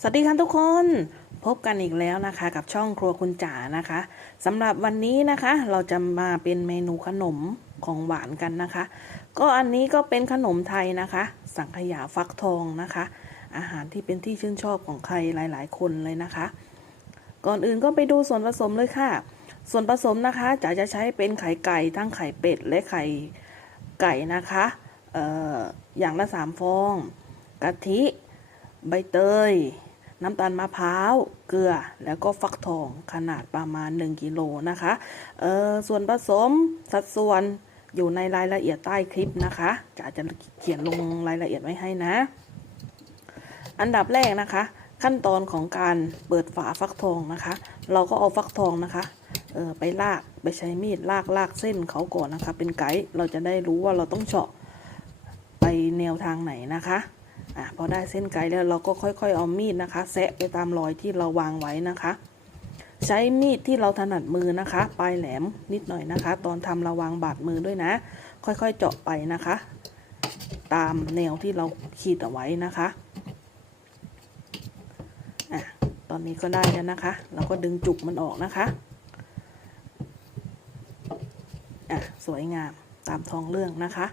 สวัสดีค่ะทุกคนพบกันอีกแล้วนะคะ กับช่องครัวคุณจ๋านะคะสำหรับวันนี้นะคะ เราจะมาเป็นเมนูขนมของหวานกันนะคะ ก็อันนี้ก็เป็นขนมไทยนะคะ สังขยาฟักทองนะคะ อาหารที่เป็นที่ชื่นชอบของใครหลาย ๆ คนเลยนะคะ ก่อนอื่นก็ไปดูส่วนผสมเลยค่ะ ส่วนผสมนะคะจ๋าจะใช้เป็นไข่ไก่ทั้งไข่เป็ดและไข่ไก่นะคะอออย่างละสามฟอง กะทิ ใบเตย น้ำตาลมะพร้าว เกลือ แล้วก็ฟักทองขนาดประมาณ 1กิโลนะคะเอ่อส่วนผสมสัดส่วนอยู่ในรายละเอียดใต้คลิปนะคะจะจะเขียนลงรายละเอียดไว้ให้นะ อันดับแรกนะคะ ขั้นตอนของการเปิดฝาฟักทองนะคะ เราก็เอาฟักทองนะคะเออไปลากไปใช้มีดลากลากเส้นเขาก่อนนะคะ เป็นไกด์เราจะได้รู้ว่าเราต้องเฉาะไปแนวทางไหนนะคะ อะพอได้เส้นไกด์แล้วเราก็ค่อยๆเอามีดนะคะแซะไปตามรอยที่เราวางไว้นะคะ ใช้มีดที่เราถนัดมือนะคะ ปลายแหลมนิดหน่อยนะคะ ตอนทำระวังบาดมือด้วยนะ ค่อยๆเจาะไปนะคะ ตามแนวที่เราขีดเอาไว้นะคะอะตอนนี้ก็ได้แล้วนะคะ เราก็ดึงจุกมันออกนะคะอะสวยงามตามท้องเรื่องนะคะ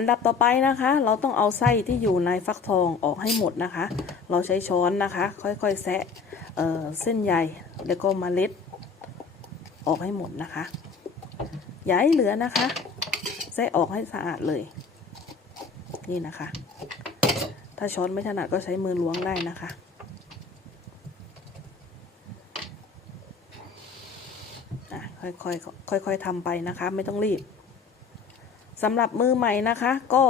อันดับต่อไปนะคะ เราต้องเอาไส้ที่อยู่ในฟักทองออกให้หมดนะคะ เราใช้ช้อนนะคะ ค่อยๆแซะเเส้นใยแล้วก็เมล็ด ออกให้หมดนะคะอย่าให้เหลือนะคะแซะออกให้สะอาดเลย นี่นะคะ ถ้าช้อนไม่ถนัดก็ใช้มือล้วงได้นะคะอะค่อยๆค่อยๆทำไปนะคะ ไม่ต้องรีบ สำหรับมือใหม่นะคะ ก็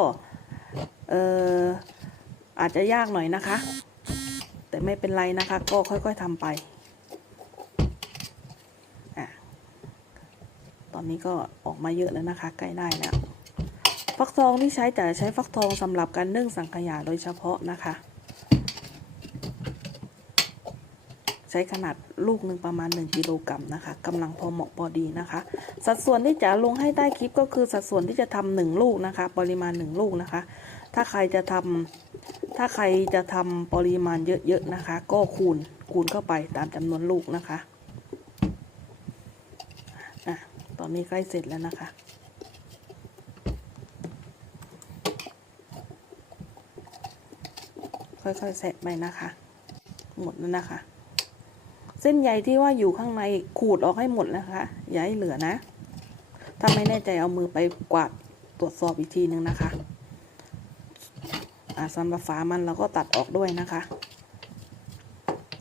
เอออาจจะยากหน่อยนะคะ แต่ไม่เป็นไรนะคะ ก็ค่อยๆทำไปอะตอนนี้ก็ออกมาเยอะแล้วนะคะ ใกล้ได้แล้วฟักทองที่ใช้จะใช้ฟักทองสำหรับการนึ่งสังขยาโดยเฉพาะนะคะ ช้ขนาดลูกหนึ่งประมาณ 1กิโลกรัมนะคะกำลังพอเหมาะพอดีนะคะ สัดส่วนที่จะลงให้ใต้คลิปก็คือสัดส่วนที่จะทำหนึ่งลูกนะคะ ปริมาณหนึ่งลูกนะคะ ถ้าใครจะทำถ้าใครจะทำปริมาณเยอะๆนะคะ ก็คูณคูณเข้าไปตามจำนวนลูกนะคะอะตอนนี้ใกล้เสร็จแล้วนะคะค่อยๆแสะไปนะคะ หมดแล้วนะคะ เส้นใยที่ว่าอยู่ข้างในขูดออกให้หมดนะคะอย่าให้เหลือนะ ถ้าไม่แน่ใจเอามือไปกวาดตรวจสอบอีกทีหนึ่งนะคะอาสำหรับฝามันเราก็ตัดออกด้วยนะคะ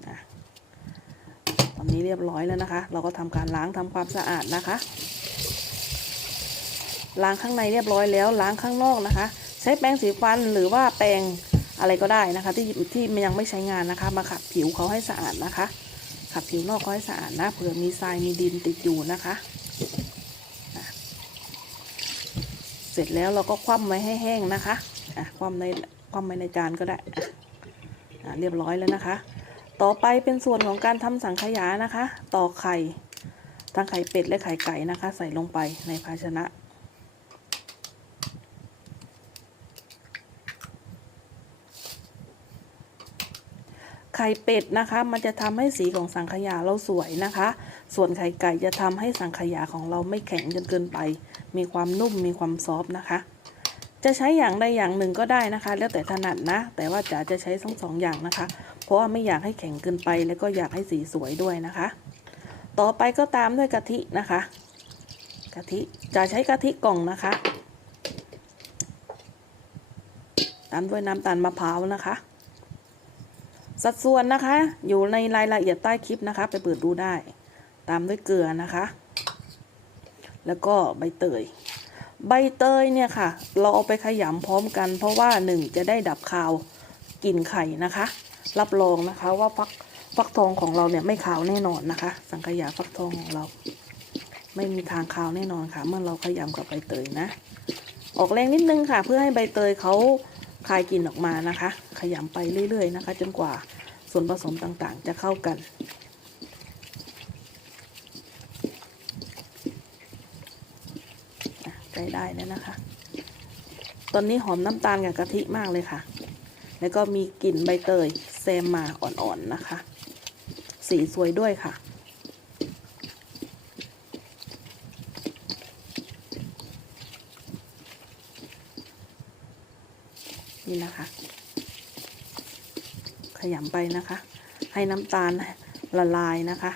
อะตอนนี้เรียบร้อยแล้วนะคะ เราก็ทำการล้างทำความสะอาดนะคะ ล้างข้างในเรียบร้อยแล้วล้างข้างนอกนะคะ ใช้แปรงสีฟันหรือว่าแปรงอะไรก็ได้นะคะ ที่ที่มันยังไม่ใช้งานนะคะ มาขัดผิวเขาให้สะอาดนะคะ ขัดผิวนอกเขาให้สะอาดนะเผื่อมีทรายมีดินติดอยู่นะคะ เสร็จแล้วเราก็คว่ำไว้ให้แห้งนะคะอะคว่ำในคว่ำไว้ในจานก็ได้อะเรียบร้อยแล้วนะคะ ต่อไปเป็นส่วนของการทำสังขยานะคะตอกไข่ทั้งไข่เป็ดและไข่ไก่นะคะ ใส่ลงไปในภาชนะ ไข่เป็ดนะคะ มันจะทำให้สีของสังขยาเราสวยนะคะ ส่วนไข่ไก่จะทำให้สังขยาของเราไม่แข็งจนเกินไป มีความนุ่มมีความซอฟต์นะคะ จะใช้อย่างใดอย่างหนึ่งก็ได้นะคะ แล้วแต่ถนัดนะ แต่ว่าจ๋าจะใช้ทั้งสองอย่างนะคะ เพราะว่าไม่อยากให้แข็งเกินไป แล้วก็อยากให้สีสวยด้วยนะคะ ต่อไปก็ตามด้วยกะทินะคะกะทิจะใช้กะทิกล่องนะคะ ตามด้วยน้ำตาลมะพร้าวนะคะ สัดส่วนนะคะ อยู่ในรายละเอียดใต้คลิปนะคะ ไปเปิดดูได้ ตามด้วยเกลือนะคะ แล้วก็ใบเตย ใบเตยเนี่ยค่ะ เราเอาไปขยำพร้อมกัน เพราะว่าหนึ่งจะได้ดับคาวกลิ่นไข่นะคะ รับรองนะคะว่าฟักฟักทองของเราเนี่ยไม่ขาวแน่นอนนะคะ สังขยาฟักทองของเรา ไม่มีทางขาวแน่นอนค่ะ เมื่อเราขยำกับใบเตยนะ ออกแรงนิดนึงค่ะ เพื่อให้ใบเตยเขา คายกลิ่นออกมานะคะ ขยำไปเรื่อย ๆ นะคะ จนกว่าส่วนผสมต่างๆ จะเข้ากันใกล้ได้แล้วนะคะ ตอนนี้หอมน้ำตาลกับกะทิมากเลยค่ะ แล้วก็มีกลิ่นใบเตยแซมมาอ่อนๆนะคะ สีสวยด้วยค่ะ นี่นะคะ ขยำไปนะคะ ให้น้ำตาลละลายนะคะ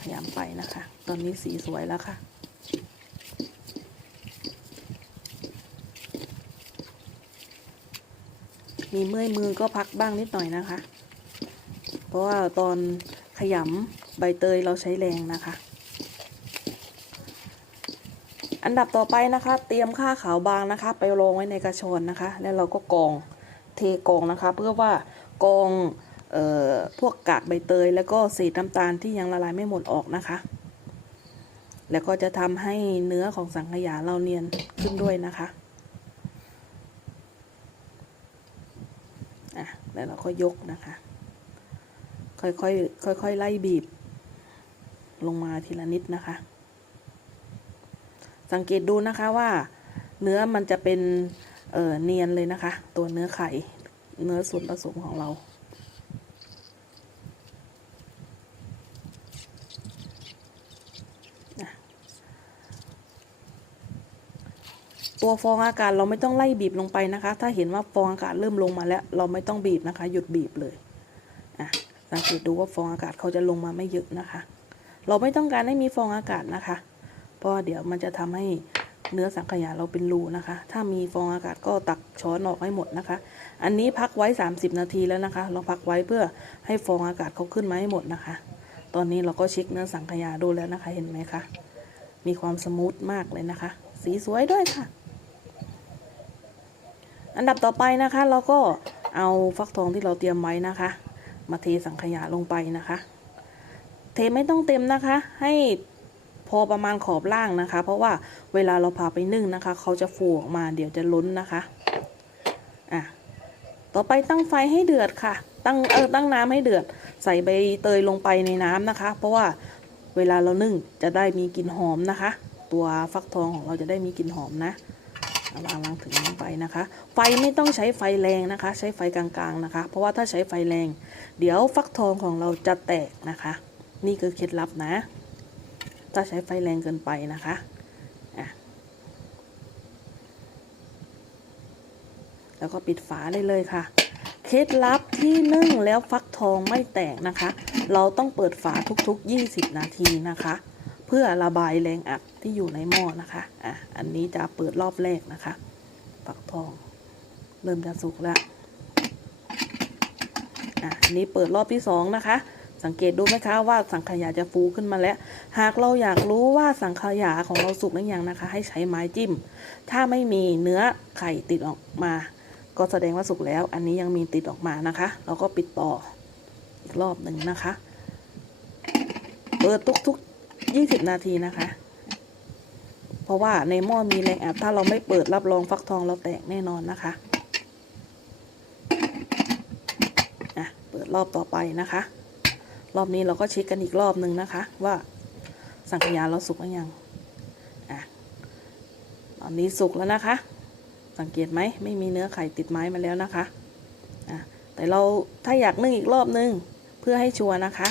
ขยำไปนะคะ ตอนนี้สีสวยแล้วค่ะมีเมื่อยมือก็พักบ้างนิดหน่อยนะคะ เพราะว่าตอนขยำ ใบเตยเราใช้แรงนะคะ อันดับต่อไปนะคะ เตรียมข้าขาวบางนะคะ ไปรองไว้ในกระชอนนะคะ แล้วเราก็กองเทกองนะคะ เพื่อว่ากองออพวกกากใบเตย แล้วก็เศษน้ำตาลที่ยังละลายไม่หมดออกนะคะ แล้วก็จะทำให้เนื้อของสังขยาเราเนียนขึ้นด้วยนะคะอะแล้วเราก็ยกนะคะ ค่อยๆค่อยๆไล่บีบ ลงมาทีละนิดนะคะ สังเกตดูนะคะว่า เนื้อมันจะเป็นเเนียนเลยนะคะ ตัวเนื้อไข่ เนื้อส่วนผสมของเราตัวฟองอากาศเราไม่ต้องไล่บีบลงไปนะคะ ถ้าเห็นว่าฟองอากาศเริ่มลงมาแล้ว เราไม่ต้องบีบนะคะ หยุดบีบเลย อะ สังเกตดูว่าฟองอากาศเขาจะลงมาไม่เยอะนะคะ เราไม่ต้องการให้มีฟองอากาศนะคะ เพราะว่าเดี๋ยวมันจะทำให้เนื้อสังขยาเราเป็นรูนะคะ ถ้ามีฟองอากาศก็ตักช้อนออกให้หมดนะคะ อันนี้พักไว้ 30 นาทีแล้วนะคะ เราพักไว้เพื่อให้ฟองอากาศเขาขึ้นมาให้หมดนะคะ ตอนนี้เราก็เช็คเนื้อสังขยาดูแล้วนะคะ เห็นไหมคะ มีความสมูทมากเลยนะคะ สีสวยด้วยค่ะ อันดับต่อไปนะคะ เราก็เอาฟักทองที่เราเตรียมไว้นะคะ มาเทสังขยาลงไปนะคะ เทไม่ต้องเต็มนะคะ ให้พอประมาณขอบล่างนะคะ เพราะว่าเวลาเราพาไปนึ่งนะคะ เขาจะฟูออกมาเดี๋ยวจะล้นนะคะอะต่อไปตั้งไฟให้เดือดค่ะ ตั้งเออตั้งน้ำให้เดือด ใส่ใบเตยลงไปในน้ำนะคะ เพราะว่าเวลาเรานึ่งจะได้มีกลิ่นหอมนะคะ ตัวฟักทองของเราจะได้มีกลิ่นหอมนะวางวางถึงลงไปนะคะ ไฟไม่ต้องใช้ไฟแรงนะคะ ใช้ไฟกลางๆนะคะ เพราะว่าถ้าใช้ไฟแรง เดี๋ยวฟักทองของเราจะแตกนะคะ นี่คือเคล็ดลับนะ ถ้าใช้ไฟแรงเกินไปนะคะอะแล้วก็ปิดฝาได้เลยค่ะ เคล็ดลับที่นึ่งแล้วฟักทองไม่แตกนะคะ เราต้องเปิดฝาทุกๆ 20 นาทีนะคะ เพื่อระบายแรงอัดที่อยู่ในหม้อนะคะอะอันนี้จะเปิดรอบแรกนะคะ ฟักทอง เริ่มจะสุกแล้วอะอันนี้เปิดรอบที่สองนะคะ สังเกตดูไหมคะว่าสังขยาจะฟูขึ้นมาแล้ว หากเราอยากรู้ว่าสังขยาของเราสุกหรือยังนะคะ ให้ใช้ไม้จิ้ม ถ้าไม่มีเนื้อไข่ติดออกมา ก็แสดงว่าสุกแล้ว อันนี้ยังมีติดออกมานะคะ เราก็ปิดต่ออีกรอบหนึ่งนะคะ เปิดทุกๆ 20 นาทีนะคะ เพราะว่าในหม้อมีแรงอัดถ้าเราไม่เปิดรับรองฟักทองเราแตกแน่นอนนะคะอะเปิดรอบต่อไปนะคะ รอบนี้เราก็เช็คกันอีกรอบหนึ่งนะคะ ว่าสังขยาเราสุกหรือยังอะตอนนี้สุกแล้วนะคะ สังเกตไหมไม่มีเนื้อไข่ติดไม้มาแล้วนะคะอะแต่เราถ้าอยากนึ่งอีกรอบนึงเพื่อให้ชัวร์นะคะ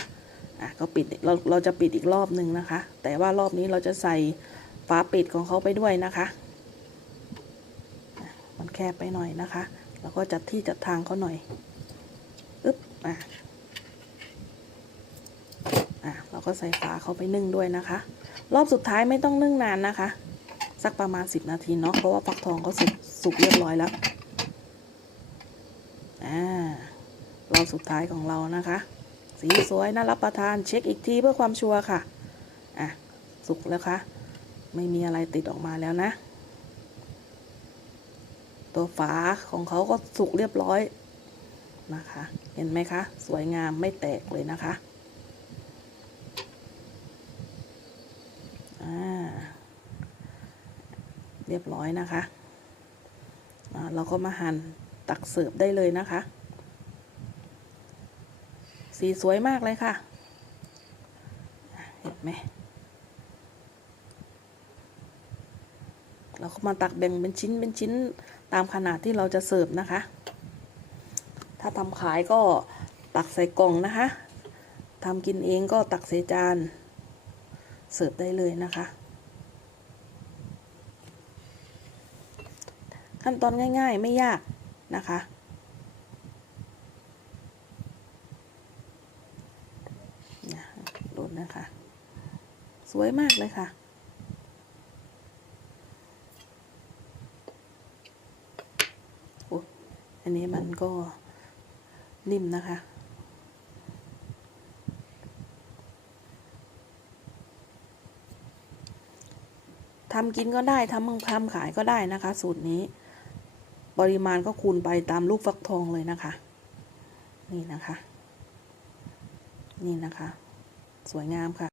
อะก็ปิดเราเราจะปิดอีกรอบหนึ่งนะคะ แต่ว่ารอบนี้เราจะใส่ฝาปิดของเขาไปด้วยนะคะ มันแคบไปหน่อยนะคะ แล้วก็จัดที่จัดทางเขาหน่อยอึ๊บอะ เราก็ใส่ฝาเขาไปนึ่งด้วยนะคะ รอบสุดท้ายไม่ต้องนึ่งนานนะคะ สักประมาณ 10 นาทีเนาะเพราะว่าฟักทองเขาสุกสุกเรียบร้อยแล้วอ่ารอบสุดท้ายของเรานะคะ สีสวยน่ารับประทานเช็คอีกทีเพื่อความชัวร์ค่ะอะสุกแล้วคะไม่มีอะไรติดออกมาแล้วนะ ตัวฝาของเขาก็สุกเรียบร้อยนะคะ เห็นไหมคะ สวยงามไม่แตกเลยนะคะ อ่า เรียบร้อยนะคะ เราก็มาหั่นตักเสิร์ฟได้เลยนะคะ สีสวยมากเลยค่ะ เห็นไหมเราก็มาตักแบ่งเป็นชิ้นเป็นชิ้นตามขนาดที่เราจะเสิร์ฟนะคะ ถ้าทำขายก็ตักใส่กล่องนะคะทำกินเองก็ตักใส่จาน เสิร์ฟได้เลยนะคะ ขั้นตอนง่ายๆไม่ยากนะคะนี่โดนนะคะ สวยมากเลยค่ะอันนี้มันก็นิ่มนะคะ ทำกินก็ได้ทำทำขายก็ได้นะคะ สูตรนี้ ปริมาณก็คูณไปตามลูกฟักทองเลยนะคะ นี่นะคะ นี่นะคะ สวยงามค่ะ